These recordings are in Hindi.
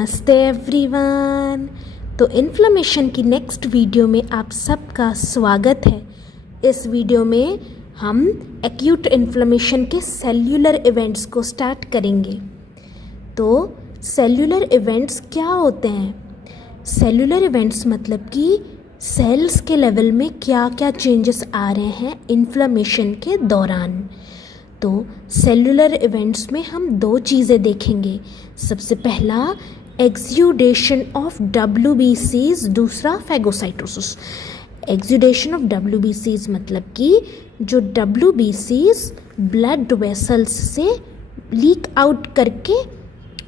नमस्ते एवरीवन। तो इन्फ्लेमेशन की नेक्स्ट वीडियो में आप सबका स्वागत है। इस वीडियो में हम एक्यूट इन्फ्लेमेशन के सेल्यूलर इवेंट्स को स्टार्ट करेंगे। तो सेल्यूलर इवेंट्स क्या होते हैं? सेल्यूलर इवेंट्स मतलब कि सेल्स के लेवल में क्या क्या चेंजेस आ रहे हैं इन्फ्लेमेशन के दौरान। तो सेल्यूलर इवेंट्स में हम दो चीज़ें देखेंगे। सबसे पहला एक्सुडेशन ऑफ WBCs, दूसरा फैगोसाइटोसिस। एक्सुडेशन ऑफ WBCs मतलब कि जो WBCs ब्लड वेसल्स से लीक आउट करके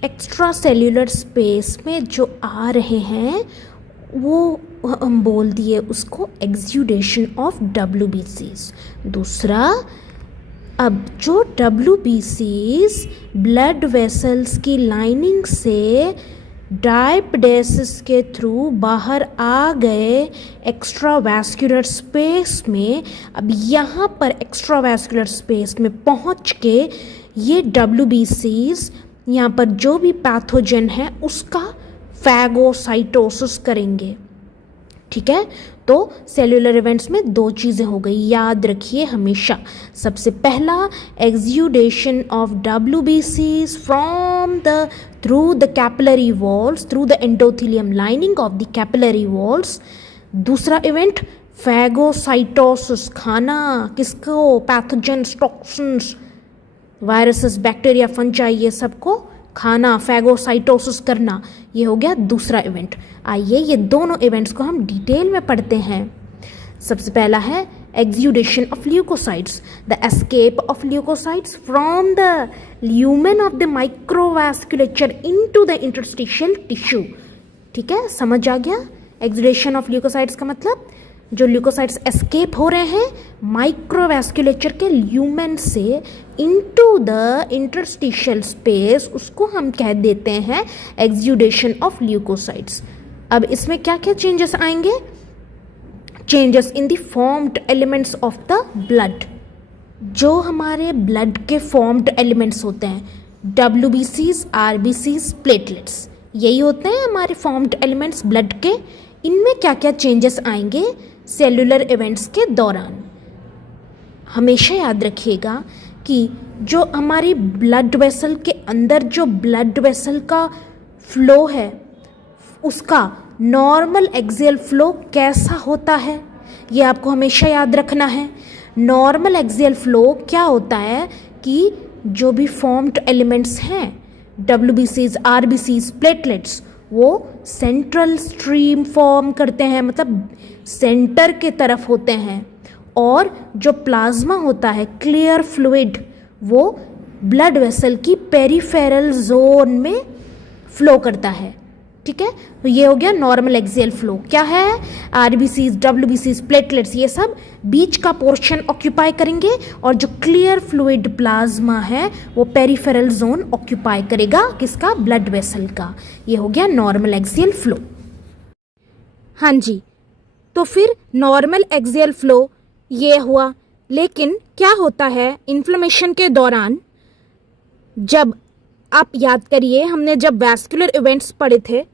एक्स्ट्रा सेल्यूलर स्पेस में जो आ रहे हैं वो हम बोल दिए उसको एक्सुडेशन ऑफ WBCs। दूसरा, अब जो WBCs ब्लड वेसल्स की लाइनिंग से डायपडेसिस के थ्रू बाहर आ गए एक्स्ट्रा वैस्कुलर स्पेस में, अब यहाँ पर एक्स्ट्रा वैस्कुलर स्पेस में पहुँच के ये WBCs यहाँ पर जो भी पैथोजन है उसका फैगोसाइटोसिस करेंगे। ठीक है, तो सेल्यूलर इवेंट्स में दो चीज़ें हो गई, याद रखिए हमेशा। सबसे पहला exudation of WBCs from the through the capillary walls, through the endothelium lining of the capillary walls. दूसरा इवेंट फैगोसाइटोसिस, खाना किसको? Pathogens, toxins, viruses, bacteria, fungi, ये सबको खाना, फैगोसाइटोसिस करना, ये हो गया दूसरा इवेंट। आइए ये दोनों इवेंट्स को हम डिटेल में पढ़ते हैं। सबसे पहला है exudation of leukocytes, the escape of leukocytes from the lumen of the microvasculature into the interstitial tissue. ठीक है, समझ आ गया? एक्सुडेशन ऑफ ल्यूकोसाइट्स का मतलब जो ल्यूकोसाइट्स एस्केप हो रहे हैं माइक्रोवास्कुलेचर के ल्यूमेन से इनटू द इंटरस्टिशियल स्पेस, उसको हम कह देते हैं एक्सुडेशन ऑफ ल्यूकोसाइट्स। अब इसमें क्या क्या चेंजेस आएंगे? Changes in the formed elements of the blood. जो हमारे ब्लड के फॉर्म्ड एलिमेंट्स होते हैं WBCs, RBCs, प्लेटलेट्स, यही होते हैं हमारे फॉर्म्ड एलिमेंट्स ब्लड के। इनमें क्या क्या चेंजेस आएंगे सेल्यूलर इवेंट्स के दौरान? हमेशा याद रखिएगा कि जो हमारी ब्लड वेसल के अंदर जो ब्लड वेसल का फ्लो है उसका नॉर्मल एक्सियल फ्लो कैसा होता है, ये आपको हमेशा याद रखना है। नॉर्मल एक्सियल फ्लो क्या होता है कि जो भी फॉर्म्ड एलिमेंट्स हैं WBCs, RBCs, प्लेटलेट्स, वो सेंट्रल स्ट्रीम फॉर्म करते हैं, मतलब सेंटर के तरफ होते हैं। और जो प्लाज्मा होता है क्लियर फ्लूइड, वो ब्लड वेसल की पेरिफेरल जोन में फ्लो करता है। ठीक है, तो ये हो गया नॉर्मल एक्सियल फ्लो। क्या है? RBCs, WBCs, प्लेटलेट्स, ये सब बीच का पोर्शन ऑक्यूपाई करेंगे और जो क्लियर फ्लूइड प्लाज्मा है वो पेरिफेरल जोन ऑक्यूपाई करेगा, किसका? ब्लड वेसल का। ये हो गया नॉर्मल एक्सियल फ्लो। हाँ जी, तो फिर नॉर्मल एक्सियल फ्लो ये हुआ, लेकिन क्या होता है इन्फ्लेमेशन के दौरान? जब आप याद करिए हमने जब वैस्कुलर इवेंट्स पढ़े थे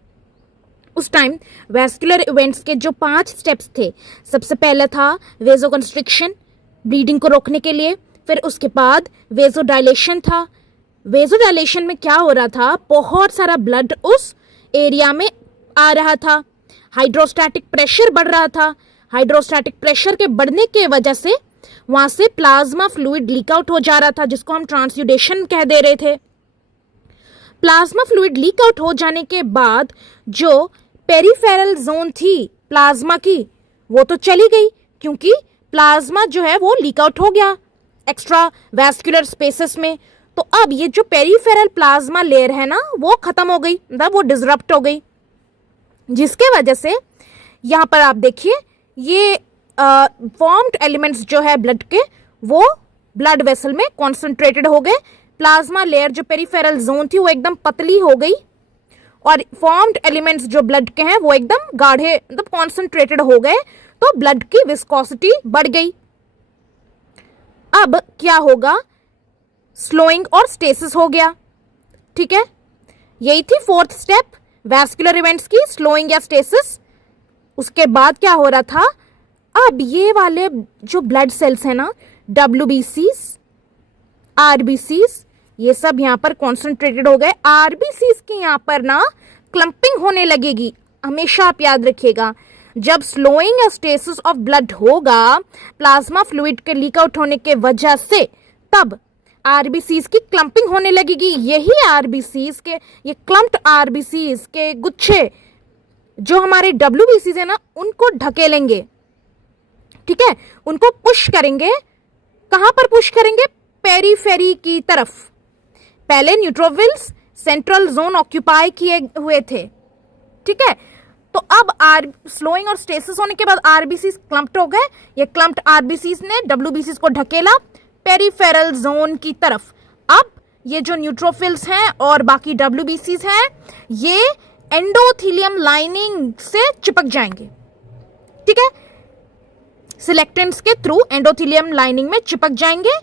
उस टाइम वैस्कुलर इवेंट्स के जो 5 स्टेप्स थे, सबसे पहला था वेजोकंस्ट्रिक्शन, ब्लीडिंग को रोकने के लिए। फिर उसके बाद वेजोडाइलेशन था। वेजोडाइलेशन में क्या हो रहा था? बहुत सारा ब्लड उस एरिया में आ रहा था। हाइड्रोस्टैटिक प्रेशर बढ़ रहा था। हाइड्रोस्टैटिक प्रेशर के बढ़ने के वजह से वहां से प्लाज्मा फ्लूइड लीक आउट हो जा रहा था, जिसको हम ट्रांसयूडेशन कह दे रहे थे। प्लाज्मा फ्लूइड लीक आउट हो जाने के बाद जो पेरिफेरल जोन थी प्लाज्मा की वो तो चली गई, क्योंकि प्लाज्मा जो है वो लीक आउट हो गया एक्स्ट्रा वैस्कुलर स्पेसेस में। तो अब ये जो पेरिफेरल प्लाज्मा लेयर है ना वो खत्म हो गई, मतलब वो डिसरप्ट हो गई, जिसके वजह से यहाँ पर आप देखिए ये फॉर्म्ड एलिमेंट्स जो है ब्लड के वो ब्लड वेसल में कॉन्सेंट्रेटेड हो गए। प्लाज्मा लेयर जो पेरिफेरल जोन थी वो एकदम पतली हो गई और फॉर्म्ड एलिमेंट्स जो ब्लड के हैं वो एकदम गाढ़े, मतलब कॉन्सेंट्रेटेड हो गए, तो ब्लड की विस्कोसिटी बढ़ गई। अब क्या होगा? स्लोइंग और स्टेसिस हो गया। ठीक है, यही थी 4th स्टेप, वैस्कुलर इवेंट्स की स्लोइंग या स्टेसिस। उसके बाद क्या हो रहा था, अब ये वाले जो ब्लड सेल्स है ना, WBCs, RBCs, ये सब यहाँ पर कॉन्सेंट्रेटेड हो गए। RBCs की यहाँ पर ना क्लम्पिंग होने लगेगी। हमेशा आप याद रखिएगा, जब स्लोइंग या स्टेसिस ऑफ ब्लड होगा प्लाज्मा फ्लूइड के लीक आउट होने के वजह से, तब RBCs की क्लम्पिंग होने लगेगी। यही RBCs के, ये क्लम्प्ड RBCs के गुच्छे जो हमारे WBCs है ना, उनको ढकेलेंगे, ठीक है, उनको पुश करेंगे। कहां पर पुश करेंगे? पेरीफेरी की तरफ। पहले न्यूट्रोफिल्स सेंट्रल जोन ऑक्यूपाई किए हुए थे, ठीक है, तो अब स्लोइंग और स्टेसिस होने के बाद RBCs क्लम्प्ड हो गए। ये क्लम्प्ड RBCs ने WBCs को ढकेला पेरीफेरल जोन की तरफ। अब ये जो न्यूट्रोफिल्स हैं और बाकी WBCs हैं, ये एंडोथेलियम लाइनिंग से चिपक जाएंगे, ठीक है, सिलेक्टेंट्स के थ्रू एंडोथेलियम लाइनिंग में चिपक जाएंगे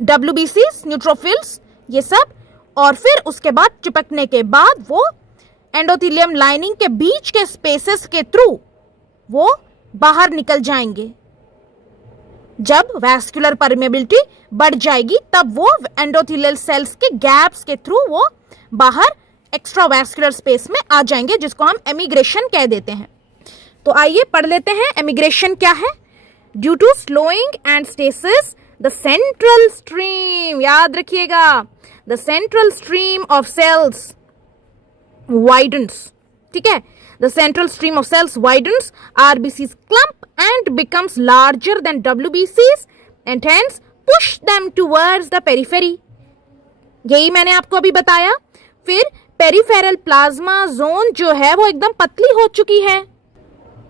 WBCs, न्यूट्रोफिल्स, ये सब। और फिर उसके बाद चिपकने के बाद वो एंडोथेलियम लाइनिंग के बीच के स्पेसेस के थ्रू वो बाहर निकल जाएंगे। जब वैस्कुलर परमेबिलिटी बढ़ जाएगी तब वो एंडोथेलियल सेल्स के गैप्स के थ्रू वो बाहर एक्स्ट्रावैस्कुलर स्पेस में आ जाएंगे, जिसको हम एमिग्रेशन कह देते हैं। तो आइए पढ़ लेते हैं एमिग्रेशन क्या है। Due to slowing and stasis the central stream, याद रखिएगा, the central stream of cells widens, ठीक है, the central stream of cells widens, RBCs clump and becomes larger than WBCs and hence push them towards the periphery। यही मैंने आपको अभी बताया। फिर पेरीफेरल प्लाज्मा जोन जो है वो एकदम पतली हो चुकी है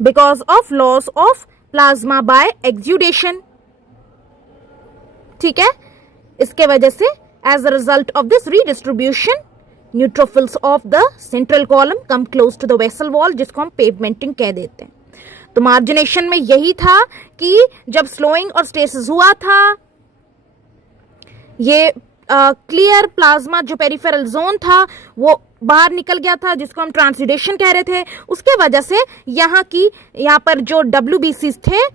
because of loss of plasma by exudation, ठीक है, इसके वजह से as a result of this redistribution neutrophils of the central column come close to the vessel wall, जिसको हम पेवमेंटिंग कह देते हैं। तो मार्जिनेशन में यही था कि जब स्लोइंग और स्टेसिस हुआ था, ये क्लियर प्लाज्मा जो पेरिफेरल जोन था वो बाहर निकल गया था, जिसको हम ट्रांसुडेशन कह रहे थे। उसके वजह से यहाँ पर जो WBCs थे,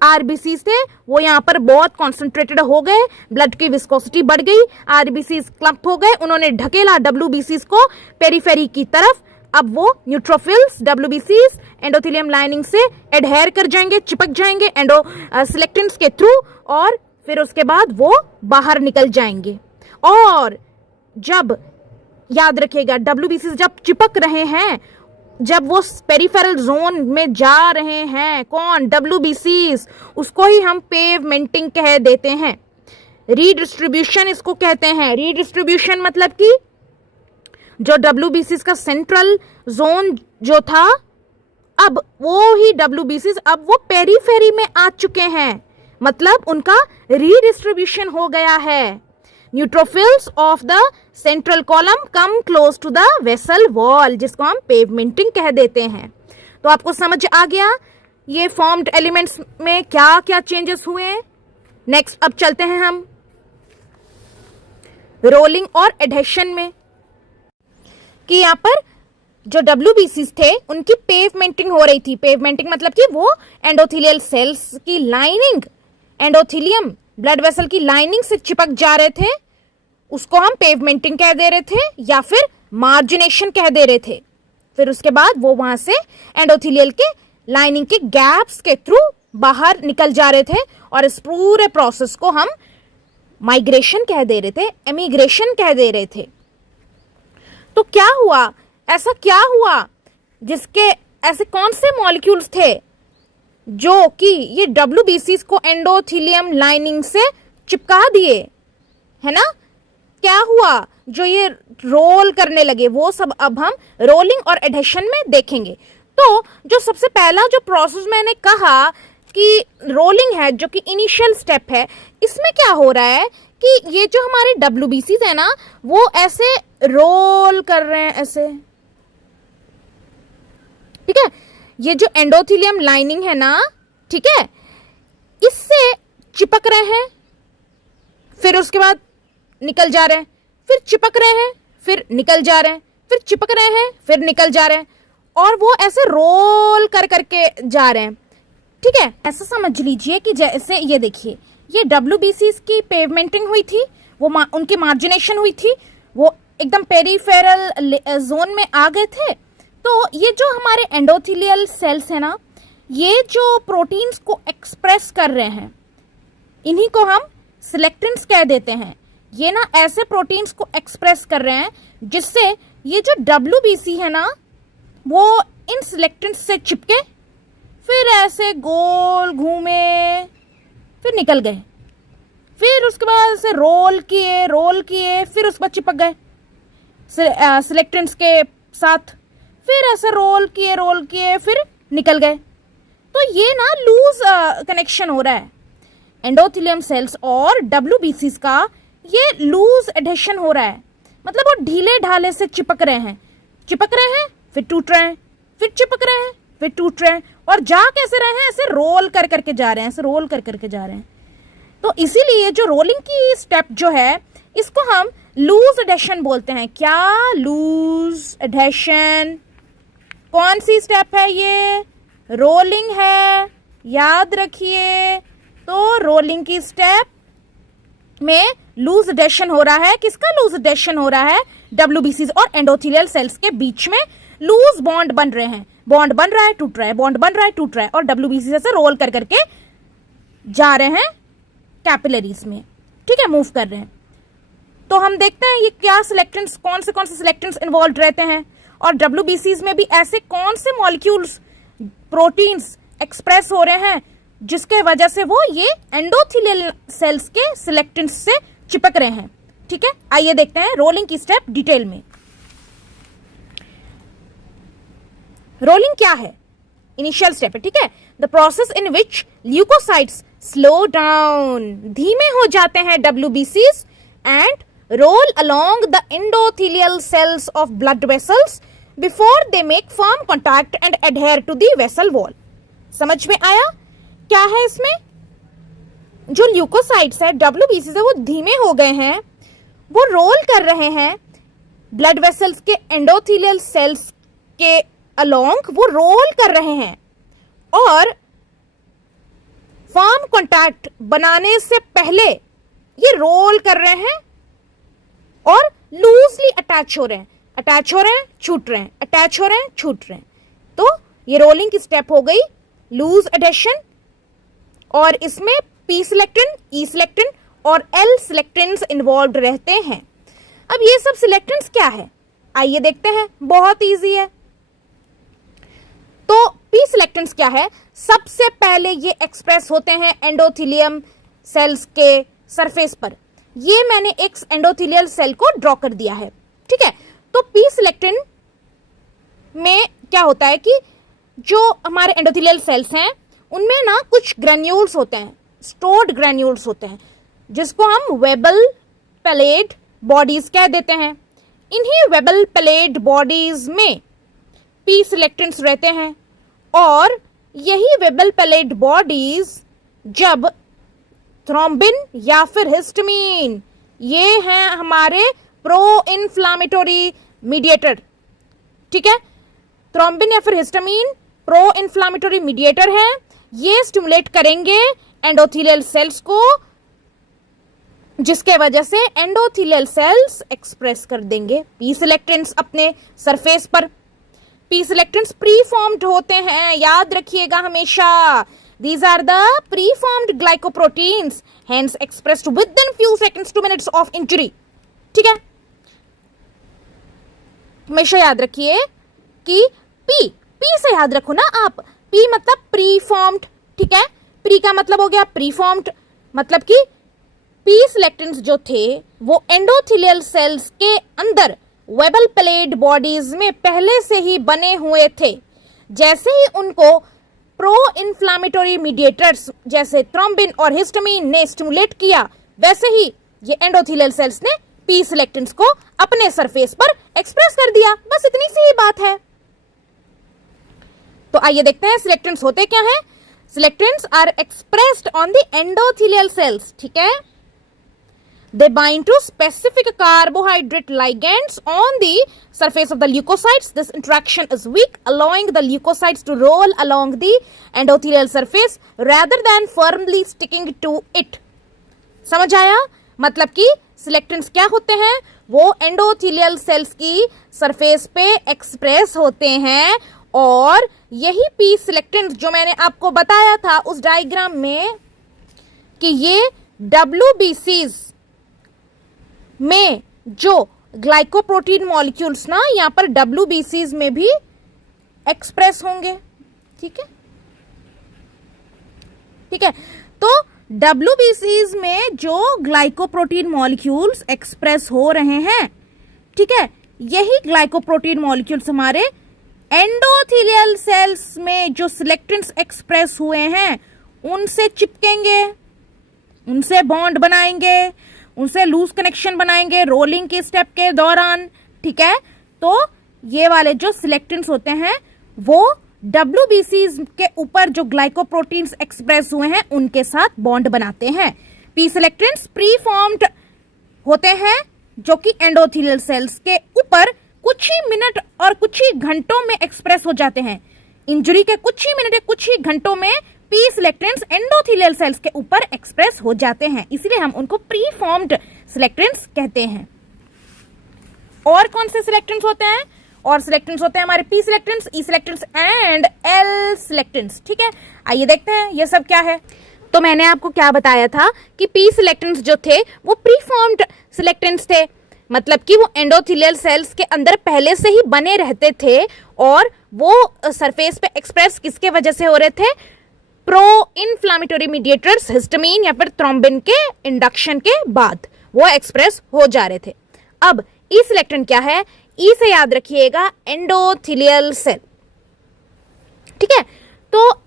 RBCs थे, वो यहाँ पर बहुत कॉन्सेंट्रेटेड हो गए, ब्लड की विस्कोसिटी बढ़ गई, RBCs क्लम्प हो गए, उन्होंने ढकेला WBCs को पेरीफेरी की तरफ। अब वो न्यूट्रोफिल्स WBCs एंडोथेलियम लाइनिंग से एडहेयर कर जाएंगे, चिपक जाएंगे एंडो सिलेक्टेंट्स के थ्रू, और फिर उसके बाद वो बाहर निकल जाएंगे। और जब याद रखिएगा WBCs जब चिपक रहे हैं, जब वो पेरिफेरल जोन में जा रहे हैं, कौन? WBCs, उसको ही हम पेवमेंटिंग कह देते हैं। रीडिस्ट्रीब्यूशन इसको कहते हैं। रीडिस्ट्रीब्यूशन मतलब कि जो WBCs का सेंट्रल जोन जो था, अब वो ही WBCs अब वो पेरीफेरी में आ चुके हैं, मतलब उनका रीडिस्ट्रीब्यूशन हो गया है। Neutrophils of the central column come close to the vessel wall, जिसको हम पेवमेंटिंग कह देते हैं। तो आपको समझ आ गया ये फॉर्म्ड एलिमेंट्स में क्या क्या चेंजेस हुए। नेक्स्ट अब चलते हैं हम रोलिंग और एडहेशन में, कि यहाँ पर जो WBCs थे उनकी पेवमेंटिंग हो रही थी। पेवमेंटिंग मतलब कि वो एंडोथेलियल सेल्स की लाइनिंग, एंडोथेलियम ब्लड वेसल की लाइनिंग से चिपक जा रहे थे, उसको हम पेवमेंटिंग कह दे रहे थे या फिर मार्जिनेशन कह दे रहे थे। फिर उसके बाद वो वहां से एंडोथेलियल के लाइनिंग के गैप्स के थ्रू बाहर निकल जा रहे थे, और इस पूरे प्रोसेस को हम माइग्रेशन कह दे रहे थे, एमिग्रेशन कह दे रहे थे। तो क्या हुआ, ऐसा क्या हुआ जिसके ऐसे कौन से मॉलिक्यूल्स थे जो कि ये WBCs को एंडोथेलियम लाइनिंग से चिपका दिए, है ना? क्या हुआ जो ये रोल करने लगे, वो सब अब हम रोलिंग और एडहेशन में देखेंगे। तो जो सबसे पहला जो प्रोसेस मैंने कहा कि रोलिंग है, जो कि इनिशियल स्टेप है, इसमें क्या हो रहा है कि ये जो हमारे WBCs है ना, वो ऐसे रोल कर रहे हैं ऐसे, ठीक है। ये जो एंडोथेलियम लाइनिंग है ना, ठीक है, इससे चिपक रहे हैं, फिर उसके बाद निकल जा रहे हैं, फिर चिपक रहे हैं, फिर निकल जा रहे हैं, फिर चिपक रहे हैं, फिर निकल जा रहे हैं, और वो ऐसे रोल कर करके जा रहे हैं। ठीक है, ऐसा समझ लीजिए कि जैसे ये देखिए, ये WBCs की पेवमेंटिंग हुई थी, वो उनकी मार्जिनेशन हुई थी, वो एकदम पेरीफेरल जोन में आ गए थे। तो ये जो हमारे एंडोथेलियल सेल्स है ना, ये जो प्रोटीन्स को एक्सप्रेस कर रहे हैं, इन्हीं को हम सिलेक्टेंट्स कह देते हैं। ये ना ऐसे प्रोटीन्स को एक्सप्रेस कर रहे हैं जिससे ये जो WBC है ना, वो इन सिलेक्टेंट्स से चिपके, फिर ऐसे गोल घूमे, फिर निकल गए, फिर उसके बाद ऐसे रोल किए, फिर उसके बाद चिपक गए सिलेक्टेंट्स के साथ, फिर ऐसे रोल किए, फिर निकल गए। तो ये ना लूज कनेक्शन हो रहा है एंडोथेलियम सेल्स और WBCs का, ये लूज एडेशन हो रहा है, मतलब वो ढीले ढाले से चिपक रहे हैं, फिर टूट रहे हैं, फिर चिपक रहे हैं, फिर टूट रहे हैं, और जा कैसे रहे हैं, ऐसे रोल कर करके जा रहे हैं, तो इसीलिए जो रोलिंग की स्टेप जो है, इसको हम लूज एडेशन बोलते हैं। क्या? Loose adhesion. कौन सी स्टेप है ये? रोलिंग है, याद रखिए। तो रोलिंग की स्टेप में लूज एडेशन हो रहा है। किसका लूज एडेशन हो रहा है? WBCs और एंडोथेलियल सेल्स के बीच में लूज बॉन्ड बन रहे हैं, बॉन्ड बन रहा है, टूट रहा है, बॉन्ड बन रहा है, टूट रहा है, और WBCs से रोल कर करके जा रहे हैं कैपिलरीज में। ठीक है, मूव कर रहे हैं। तो हम देखते हैं ये क्या सिलेक्टेंट्स, कौन से सिलेक्टेंट्स इन्वॉल्व रहते हैं, और WBCs में भी ऐसे कौन से मॉलिक्यूल्स, प्रोटीन्स एक्सप्रेस हो रहे हैं जिसके वजह से वो ये एंडोथेलियल सेल्स के सिलेक्टेंट्स से चिपक रहे हैं। ठीक है, आइए देखते हैं रोलिंग की स्टेप डिटेल में। रोलिंग क्या है? इनिशियल स्टेप है। ठीक है, the process in which leukocytes slow down, धीमे हो जाते हैं WBCs and roll along the endothelial cells of blood vessels before they make firm contact and adhere to the vessel wall. समझ में आया? क्या है इसमें? जो ल्यूकोसाइट्स है, WBCs है, वो धीमे हो गए हैं, वो रोल कर रहे हैं ब्लड वेसल्स के एंडोथेलियल सेल्स के अलोंग, वो रोल कर रहे हैं, और फर्म कॉन्टैक्ट बनाने से पहले ये रोल कर रहे हैं और लूजली अटैच हो रहे हैं, छूट रहे हैं, अटैच हो रहे हैं, छूट रहे हैं। तो ये रोलिंग की स्टेप हो गई, लूज एडेशन, और इसमें P सिलेक्टिन, E सिलेक्टिन और L सिलेक्टिन्स इन्वॉल्व रहते हैं। अब ये सब सिलेक्टिन्स क्या है, आइए देखते हैं, बहुत इजी है। तो P सिलेक्टिन्स क्या है? सबसे पहले ये एक्सप्रेस होते हैं एंडोथेलियम सेल्स के सरफेस पर। ये मैंने एक एंडोथेलियल सेल को ड्रॉ कर दिया है। ठीक है, तो P सिलेक्टिन में क्या होता है कि जो हमारे एंडोथेलियल सेल्स हैं उनमें ना कुछ ग्रेन्यूल्स होते हैं, स्टोर्ड ग्रेन्यूल्स होते हैं, जिसको हम वेबल पैलेट बॉडीज कह देते हैं। इन्हीं वेबल पैलेट बॉडीज में P सिलेक्टिन्स रहते हैं, और यही वेबल पैलेट बॉडीज जब थ्रोम्बिन या फिर हिस्टामिन, ये हैं हमारे प्रो इन्फ्लामेटरी मीडिएटर। ठीक है, थ्रोम्बिन या फिर हिस्टामिन प्रो इन्फ्लामेटरी मीडिएटर हैं, ये स्टिमुलेट करेंगे एंडोथेलियल सेल्स को, जिसके वजह से एंडोथेलियल सेल्स एक्सप्रेस कर देंगे P सिलेक्टेंट्स अपने सरफेस पर। P सिलेक्टेंट्स प्री फॉर्म्ड होते हैं, याद रखिएगा हमेशा। These are the preformed glycoproteins, hence expressed within few seconds to minutes of injury. ठीक है, हमेशा याद रखिए कि P से याद रखो ना आप, P मतलब प्रीफॉर्म्ड। ठीक है, प्री का मतलब हो गया प्रीफॉर्म्ड, मतलब कि P सिलेक्टेंट्स जो थे वो एंडोथेलियल सेल्स के अंदर वेबल पैलेट बॉडीज में पहले से ही बने हुए थे। जैसे ही उनको प्रो इन्फ्लामेटरी मीडिएटर्स जैसे थ्रोम्बिन और हिस्टामिन ने स्टिमुलेट किया, वैसे ही ये एंडोथेलियल सेल्स ने P सिलेक्टेंट्स को अपने सरफेस पर एक्सप्रेस कर दिया। बस इतनी सी ही बात है। तो आइए देखते हैं सिलेक्टेंट्स होते क्या हैं। Selectins are expressed on the endothelial cells. ठीक है, they bind to specific carbohydrate ligands on the surface of the leukocytes. This interaction is weak, allowing the leukocytes to roll along the endothelial surface rather than firmly sticking to it. समझ आया? मतलब कि सिलेक्टेंट्स क्या होते हैं, वो एंडोथेलियल सेल्स की सरफेस पे एक्सप्रेस होते हैं, और यही पी सिलेक्टेंट्स जो मैंने आपको बताया था उस डायग्राम में कि ये WBCs में जो ग्लाइकोप्रोटीन मॉलिक्यूल्स ना यहां पर WBCs में भी एक्सप्रेस होंगे. ठीक है, ठीक है. तो WBCs में जो ग्लाइकोप्रोटीन मॉलिक्यूल्स एक्सप्रेस हो रहे हैं, ठीक है, यही ग्लाइकोप्रोटीन मॉलिक्यूल्स हमारे एंडोथेलियल सेल्स में जो सिलेक्टेंट्स एक्सप्रेस हुए हैं उनसे चिपकेंगे, उनसे बॉन्ड बनाएंगे, उनसे लूज कनेक्शन बनाएंगे रोलिंग के स्टेप के दौरान. ठीक है, तो ये वाले जो सिलेक्टेंट्स होते हैं वो WBCs के ऊपर जो ग्लाइकोप्रोटीन्स एक्सप्रेस हुए हैं उनके साथ बॉन्ड बनाते हैं. पी सिलेक्टेंट्स प्री फॉर्म्ड होते हैं जो कि एंडोथेलियल सेल्स के ऊपर कुछ ही मिनट और कुछ ही घंटों में एक्सप्रेस हो जाते हैं. इंजरी के कुछ ही मिनट या कुछ ही घंटों में पी सिलेक्टेंट्स एंडोथेलियल सेल्स के ऊपर एक्सप्रेस हो जाते हैं, इसलिए हम उनको प्री फॉर्म्ड सिलेक्टेंट्स कहते हैं. और कौन से सिलेक्टेंट्स होते हैं? और सिलेक्टेंट्स होते हैं हमारे पी सिलेक्टेंट्स, ई सिलेक्टेंट्स एंड एल सिलेक्टेंट्स. ठीक है, आइए देखते हैं ये सब क्या है. तो मैंने आपको क्या बताया था कि पी सिलेक्टेंट्स जो थे वो प्री फॉर्म्ड सिलेक्टेंट्स थे, मतलब कि वो एंडोथेलियल सेल्स के अंदर पहले से ही बने रहते थे, और वो सरफेस पे एक्सप्रेस किसके वजह से हो रहे थे? प्रो इन्फ्लामेटरी मीडिएटर्स हिस्टामिन या फिर थ्रोम्बिन के इंडक्शन के बाद वो एक्सप्रेस हो जा रहे थे. अब ई सिलेक्टेंट क्या है? ई से याद रखिएगा एंडोथेलियल सेल. ठीक है, तो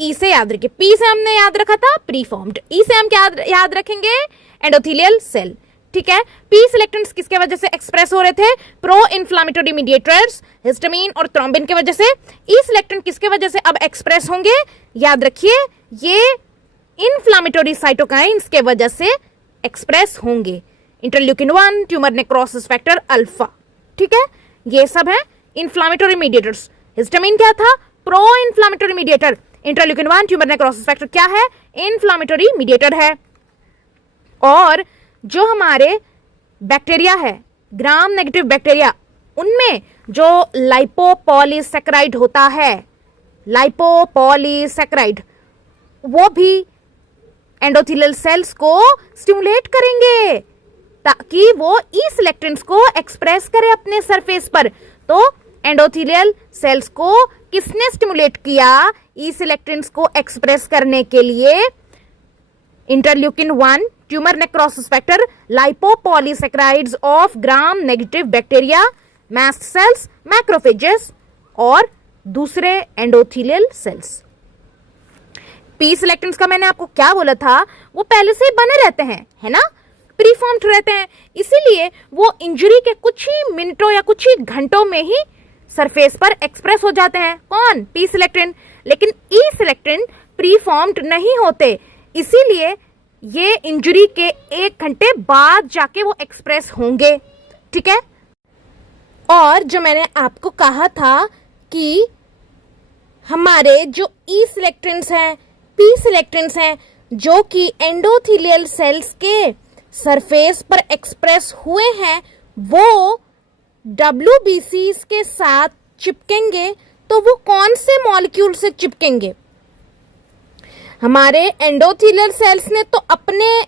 ई से याद रखिए. पी से हमने याद रखा था प्री फॉर्म्ड, ई से हम क्या याद रखेंगे? Endothelial cell. ठीक है, पी सिलेक्टेंट्स किसके वजह से एक्सप्रेस हो रहे थे? प्रो इन्फ्लामेटरी मीडिएटर्स हिस्टामिन और थ्रोम्बिन की वजह से. ई सिलेक्टेंट किसके वजह से अब एक्सप्रेस होंगे? याद रखिए ये इन्फ्लामेटरी साइटोकाइंस के वजह से एक्सप्रेस होंगे. Interleukin 1, tumour necrosis factor alpha. ठीक है, ये सब है इन्फ्लामेटरी मीडिएटर्स. हिस्टामिन क्या था? Pro inflammatory mediator. Interleukin 1 tumour necrosis factor क्या है? इन्फ्लामेटरी मीडिएटर है. और जो हमारे बैक्टीरिया है, ग्राम नेगेटिव बैक्टीरिया, उनमें जो लाइपोपॉलीसैकेराइड होता है, लाइपोपॉलीसैकेराइड, वो भी एंडोथेलियल सेल्स को स्टिमुलेट करेंगे ताकि वो ई सिलेक्टेंट्स को एक्सप्रेस करे अपने सरफेस पर. तो एंडोथेलियल सेल्स को किसने स्टिमुलेट किया ई सिलेक्टेंट्स को एक्सप्रेस करने के लिए? Interleukin 1 tumour necrosis factor, lipopolysaccharides of gram negative bacteria, mast cells, macrophages और दूसरे एंडोथेलियल सेल्स. पी सिलेक्टेंट्स का मैंने आपको क्या बोला था? वो पहले से ही बने रहते हैं, है ना, प्री फॉर्म्ड रहते हैं, इसीलिए वो इंजरी के कुछ ही मिनटों या कुछ ही घंटों में ही सरफेस पर एक्सप्रेस हो जाते हैं. कौन? पी सिलेक्टेंट. लेकिन ई सिलेक्टेंट प्री फॉर्म्ड नहीं होते, इसीलिए ये इंजरी के 1 घंटे बाद जाके वो एक्सप्रेस होंगे. ठीक है, और जो मैंने आपको कहा था कि हमारे जो ई सिलेक्टेंट्स हैं, पी सिलेक्टेंट्स हैं, जो कि एंडोथेलियल सेल्स के सरफेस पर एक्सप्रेस हुए हैं, वो WBCs के साथ चिपकेंगे. तो वो कौन से मॉलिक्यूल से चिपकेंगे? हमारे एंडोथेलियल सेल्स ने तो अपने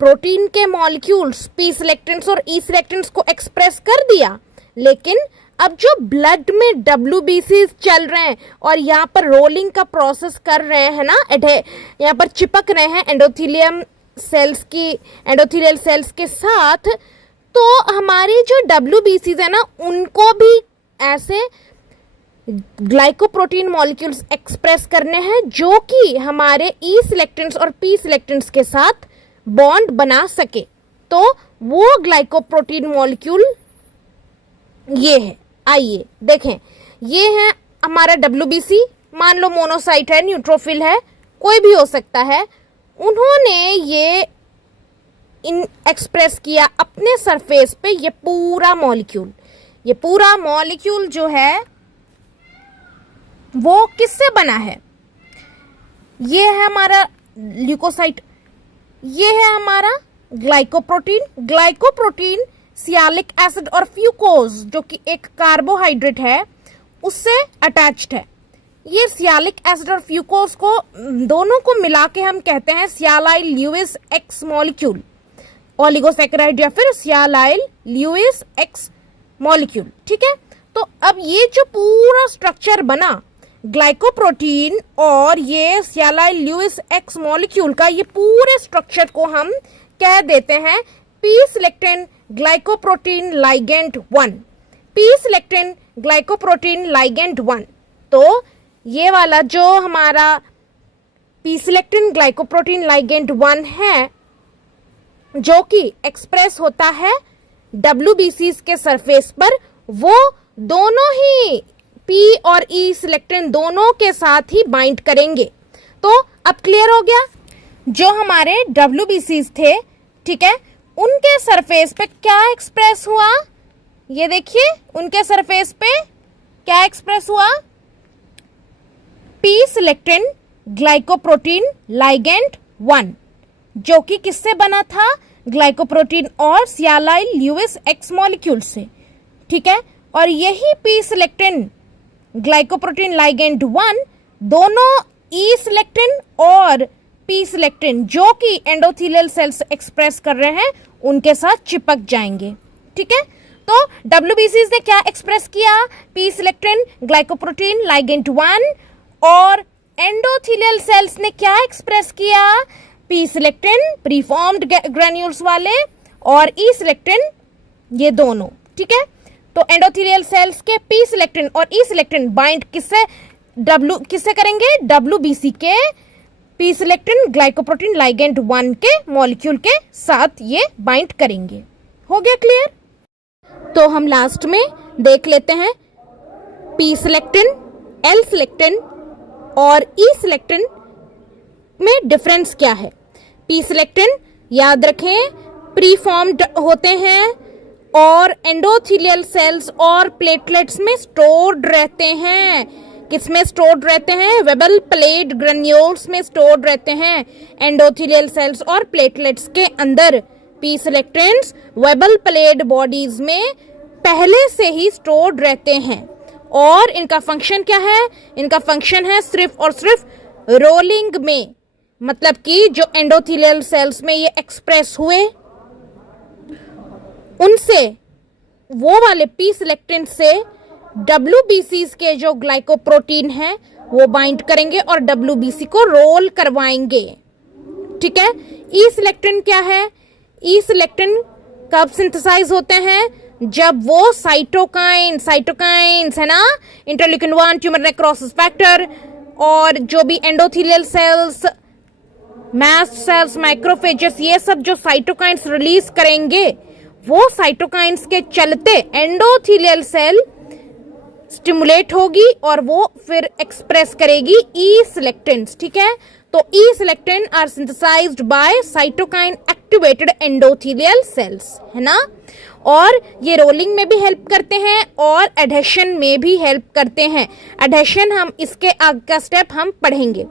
प्रोटीन के मॉलिक्यूल्स पी सिलेक्टेंट्स और ई सिलेक्टेंट्स को एक्सप्रेस कर दिया, लेकिन अब जो ब्लड में WBCs चल रहे हैं और यहाँ पर रोलिंग का प्रोसेस कर रहे हैं ना, यहाँ पर चिपक रहे हैं एंडोथेलियल सेल्स के साथ, तो हमारी जो WBCs है ना, उनको भी ऐसे ग्लाइकोप्रोटीन मॉलिक्यूल्स एक्सप्रेस करने हैं जो कि हमारे ई सिलेक्टेंट्स और पी सिलेक्टेंट्स के साथ बॉन्ड बना सके. तो वो ग्लाइकोप्रोटीन मॉलिक्यूल ये है. आइए देखें, ये है हमारा WBC. मान लो मोनोसाइट है, न्यूट्रोफिल है, कोई भी हो सकता है. उन्होंने ये एक्सप्रेस किया अपने सरफेस पे ये पूरा मॉलिक्यूल जो है वो किससे बना है? ये है हमारा ल्यूकोसाइट, ये है हमारा ग्लाइकोप्रोटीन सियालिक एसिड और फ्यूकोज जो कि एक कार्बोहाइड्रेट है उससे अटैच्ड है। ये सियालिक एसिड और फ्यूकोज को दोनों को मिला के हम कहते हैं सियालाइल ल्यूइस एक्स मॉलिक्यूल, ओलिगोसैकेराइड या फिर सियालाइल ल्यूइस एक्स मॉलिक्यूल। ठीक है, तो अब ये जो पूरा स्ट्रक्चर बना ग्लाइकोप्रोटीन और ये सियालाइल ल्यूइस एक्स मॉलिक्यूल का, ये पूरे स्ट्रक्चर को हम कह देते हैं P selectin glycoprotein ligand 1, P selectin glycoprotein ligand 1। तो ये वाला जो हमारा पी सिलेक्टिन ग्लाइकोप्रोटीन लाइगेंड 1 है जो कि एक्सप्रेस होता है WBCs के सरफेस पर, वो दोनों ही P और E सिलेक्टिन दोनों के साथ ही बाइंड करेंगे। तो अब क्लियर हो गया, जो हमारे WBCs थे, ठीक है, उनके सरफेस पे क्या एक्सप्रेस हुआ, ये देखिए उनके सरफेस पे क्या एक्सप्रेस हुआ, पी सिलेक्टिन ग्लाइकोप्रोटीन लाइगेंड 1 जो कि किससे बना था, ग्लाइकोप्रोटीन और सियालाइल ल्यूइस एक्स मॉलिक्यूल से। ठीक है, और यही पी सिलेक्टिन ग्लाइकोप्रोटीन लाइगेंड 1 दोनों ई सिलेक्टिन और पी सिलेक्टिन जो कि एंडोथेलियल सेल्स एक्सप्रेस कर रहे हैं उनके साथ चिपक जाएंगे। ठीक है, तो WBCs ने क्या एक्सप्रेस किया, पी सिलेक्टिन ग्लाइकोप्रोटीन लाइगेंड 1, और एंडोथेलियल सेल्स ने क्या एक्सप्रेस किया, पी सिलेक्टिन प्रीफॉर्म्ड ग्रेन्यूल्स वाले और ई सिलेक्टिन, ये दोनों। ठीक है, तो एंडोथेलियल सेल्स के पी सिलेक्टिन और ई सिलेक्टिन बाइंड किससे करेंगे, WBC के पी सिलेक्टिन ग्लाइकोप्रोटीन लाइगेंड 1 के मॉलिक्यूल के साथ ये बाइंड करेंगे। हो गया क्लियर? तो हम लास्ट में देख लेते हैं पी सिलेक्टिन, एल सिलेक्टिन और ई सिलेक्टिन में डिफरेंस क्या है। पी सिलेक्टिन याद रखें प्रीफॉर्म्ड होते हैं और एंडोथेलियल सेल्स और प्लेटलेट्स में स्टोर्ड रहते हैं। किसमें स्टोर्ड रहते हैं, वेबल प्लेट ग्रेन्यूल्स में स्टोर्ड रहते हैं एंडोथेलियल सेल्स और प्लेटलेट्स के अंदर। पी सिलेक्टिन्स वेबल प्लेट बॉडीज में पहले से ही स्टोर्ड रहते हैं और इनका फंक्शन क्या है, इनका फंक्शन है सिर्फ और सिर्फ रोलिंग में, मतलब कि जो एंडोथेलियल सेल्स में ये एक्सप्रेस हुए उनसे, वो वाले पी सिलेक्टिन से WBCs के जो ग्लाइकोप्रोटीन है वो बाइंड करेंगे और WBC को रोल करवाएंगे। ठीक है, ई सिलेक्टिन क्या है, ई सिलेक्टिन कब सिंथेसाइज होते हैं, जब वो साइटोकाइंस है ना, इंटरल्यूकिन 1, ट्यूमर नेक्रोसिस फैक्टर और जो भी endothelial cells, mast cells, macrophages, ये सब जो साइटोकाइंस रिलीज करेंगे, वो साइटोकाइंस के चलते एंडोथेलियल सेल स्टिमुलेट होगी और वो फिर एक्सप्रेस करेगी ई सिलेक्टिन्स। ठीक है, तो E selectin are synthesised by cytokine activated endothelial cells, है ना, और ये रोलिंग में भी हेल्प करते हैं और एडहेशन में भी हेल्प करते हैं। एडहेशन हम इसके आगे का स्टेप हम पढ़ेंगे।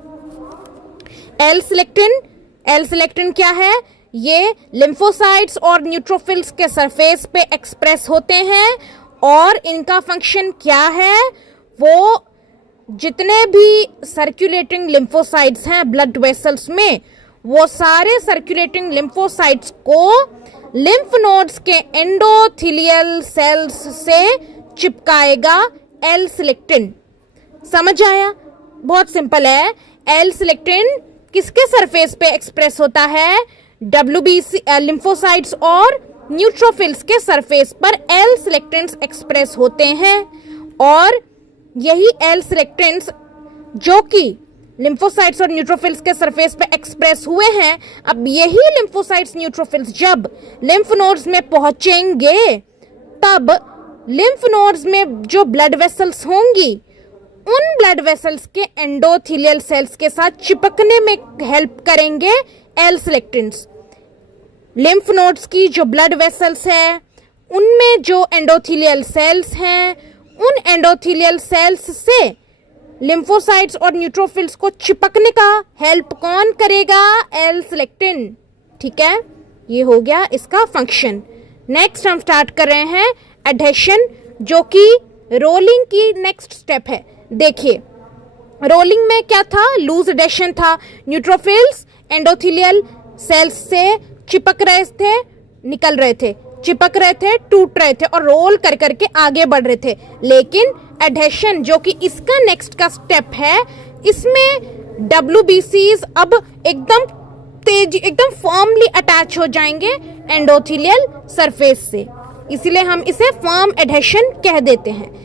एल सिलेक्टिन क्या है, ये लिम्फोसाइट्स और न्यूट्रोफिल्स के सरफेस पे एक्सप्रेस होते हैं और इनका फंक्शन क्या है, वो जितने भी सर्कुलेटिंग लिम्फोसाइट्स हैं ब्लड वेसल्स में, वो सारे सर्कुलेटिंग लिम्फोसाइट्स को लिम्फ नोड्स के एंडोथेलियल सेल्स से चिपकाएगा एल सिलेक्टिन। समझ आया? बहुत सिंपल है। एल सिलेक्टिन किसके सरफेस पे एक्सप्रेस होता है, WBC लिम्फोसाइट्स और न्यूट्रोफिल्स के सरफेस पर एल सिलेक्टिन्स एक्सप्रेस होते हैं और यही एल सिलेक्टिन्स जो कि लिम्फोसाइट्स और न्यूट्रोफिल्स के सरफेस पे एक्सप्रेस हुए हैं, अब यही लिम्फोसाइट्स न्यूट्रोफिल्स जब लिम्फ नोड्स में पहुंचेंगे तब लिम्फ नोड्स में जो ब्लड वेसल्स होंगी उन ब्लड वेसल्स के एंडोथेलियल सेल्स के साथ चिपकने में हेल्प करेंगे एल सिलेक्टिन्स। लिम्फ नोड्स की जो ब्लड वेसल्स है उनमें जो एंडोथेलियल सेल्स हैं, उन एंडोथेलियल सेल्स से लिम्फोसाइट्स और न्यूट्रोफिल्स को चिपकने का हेल्प कौन करेगा? L selectin. ठीक है, ये हो गया इसका फंक्शन। नेक्स्ट हम स्टार्ट कर रहे हैं एडहेशन, जो कि रोलिंग की नेक्स्ट स्टेप है। देखिए रोलिंग में क्या था? लूज एडहेशन था। न्यूट्रोफिल्स एंडोथेलियल सेल्स से चिपक रहे थे, निकल रहे थे, चिपक रहे थे, टूट रहे थे और रोल कर करके आगे बढ़ रहे थे। लेकिन एडहेशन जो कि इसका नेक्स्ट का स्टेप है, इसमें WBCs अब एकदम तेजी, एकदम फर्मली अटैच हो जाएंगे एंडोथेलियल सरफेस से, इसलिए हम इसे फर्म एडहेशन कह देते हैं।